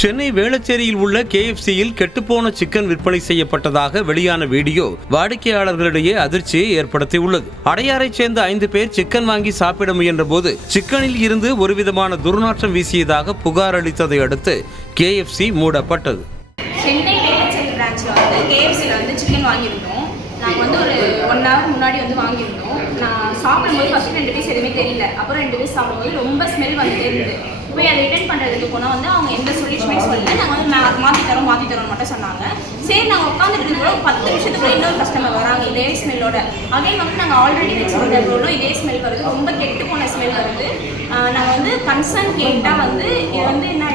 சென்னை வேளச்சேரியில் உள்ள KFCயில் கெட்டுப்போன சிக்கன் விற்பனை செய்யப்பட்டதாக வெளியான வீடியோ வாடிக்கையாளர்களிடையே அதிர்ச்சியை ஏற்படுத்தியுள்ளது. அடையாரைச் சேர்ந்த 5 பேர் சிக்கன் வாங்கி சாப்பிட முயன்ற போது சிக்கனில் இருந்து ஒருவிதமான துர்நாற்றம் வீசியதாக புகார் அளித்ததை அடுத்து KFC மூடப்பட்டது. சென்னை வேளச்சேரி பிரான்ச்ல KFCல சிக்கன் வாங்கியிருந்தோம். நாங்கள் ஒரு 1 hour முன்னாடி வாங்கியிருந்தோம். நான் சாப்பிடும்போது ஃபர்ஸ்ட் 2 பீஸ் எதுவுமே தெரியல. அப்புறம் 2 பீஸ் சாப்பிடும்போது ரொம்ப ஸ்மெல் வந்துட்டே இருந்தது. போய் அதை ரிட்டர்ன் பண்ணுறதுக்கு போனால் அவங்க எந்த சொல்யூஷனே சொல்லலை. நாங்கள் மாற்றி தரோம் மட்டும் சொன்னாங்க. சரி நாங்கள் உட்காந்துட்டு கூட 10 நிமிஷத்துக்குள்ள இன்னொரு கஸ்டமர் வராங்க இதே ஸ்மெல்லோட. அகைன் நாங்கள் ஆல்ரெடி வச்சுருந்த பொருளும் இதே ஸ்மெல் வருது, ரொம்ப கெட்டு போன ஸ்மெல் வருது. நாங்கள் கன்சர்ன் கேட்டால் இது என்ன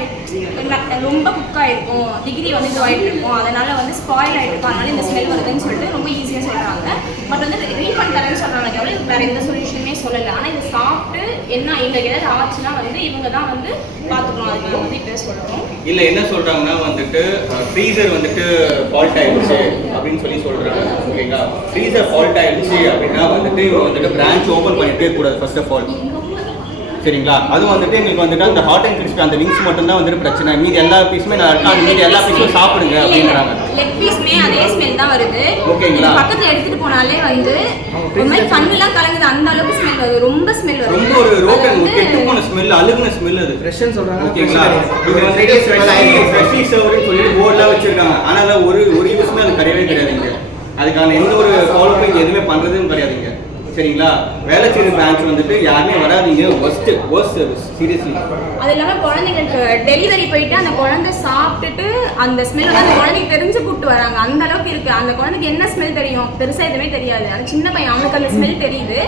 ரொம்ப குக்காக இருக்கும், டிகிரி இது ஆகிட்டு இருக்கும், அதனால் ஸ்பாயில் ஆகிருக்கும், அதனால இந்த ஸ்மெல் வருதுன்னு சொல்லிட்டு ரொம்ப ஈஸியாக சொல்கிறாங்க. பட் ரீஃபண்ட் தரேன்னு சொல்கிறாங்க தவிர வேறு எந்த சொல்யூஷனுமே சொல்லலை. ஆனால் இதை சாப்பிட்டு என்ன எங்களுக்கு ஏதாவது ஆச்சுன்னா இவங்க தான் பார்த்துக்கணும். அதுக்கு இப்போ சொல்கிறோம். இல்லை என்ன சொல்கிறாங்கன்னா ஃப்ரீசர் ஃபால்ட் ஆயிடுச்சு அப்படின்னு சொல்கிறாங்க. ஓகேங்களா, ஃப்ரீசர் ஃபால்ட் ஆயிடுச்சு அப்படின்னா இவங்க பிரான்ச் ஓப்பன் பண்ணிட்டே கூடாது ஃபர்ஸ்ட் ஆஃப் ஆல். சரிங்களா, அதுவும் எங்களுக்கு அந்த ஹாட் அண்ட் கிறிஸ்பி அந்த விங்ஸ் மட்டும் தான் பிரச்சனை. மீதி எல்லா பீஸுமே மீதி எல்லா பீஸும் சாப்பிடுங்க அப்படின்றாங்க. லெக் பீஸ்மே அதே ஸ்மெல் தான் வருது. ஓகேங்களா, பக்கத்துல எடுத்துட்டு போனாலே ஒரு மாதிரி கண்ணுலாம் கலங்குது, அந்த அளவுக்கு ஸ்மெல் வருது. ரொம்ப ஸ்மெல் வருது, ரொம்ப ஒரு ரோட்டன் கெட்டு போன ஸ்மெல், அழுகுன ஸ்மெல். அது ஃப்ரெஷ்னு சொல்றாங்க. ஓகேங்களா, இது ஃப்ரெஷ் சர்வர்னு சொல்லி போர்ட்லாம் வச்சிருக்காங்க. ஆனா ஒரு யூஸ்மே அது கிடையவே. அதுக்கான எந்த ஒரு ஃபாலோப்பிங் எதுவுமே பண்றதும் கிடையாதுங்க. சரிங்களா, வேளச்சேரி பிரான்ச் யாருமே வராதீங்க. Worst service seriously. அது இல்லாமல் குழந்தைங்களுக்கு டெலிவரி போயிட்டு அந்த குழந்தை சாப்பிட்டுட்டு அந்த ஸ்மெல் அந்த குழந்தைக்கு தெரிஞ்சு கூப்பிட்டு வராங்க. அந்த அளவுக்கு இருக்கு. அந்த குழந்தைக்கு என்ன ஸ்மெல் தெரியும்? பெருசாக எதுவுமே தெரியாது. அந்த சின்ன பையன் அவனுக்கு அந்த ஸ்மெல் தெரியுது.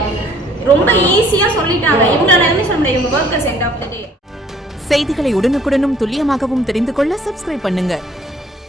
ரொம்ப ஈஸியாக சொல்லிட்டாங்க. இவங்க எல்லாமே சொல்ல முடியாது. இவங்க ஒர்க்கர்ஸ் எண்ட் ஆஃப் தி டே. செய்திகளை உடனுக்குடனும் துல்லியமாகவும் தெரிந்து கொள்ள சப்ஸ்கிரைப் பண்ணுங்க.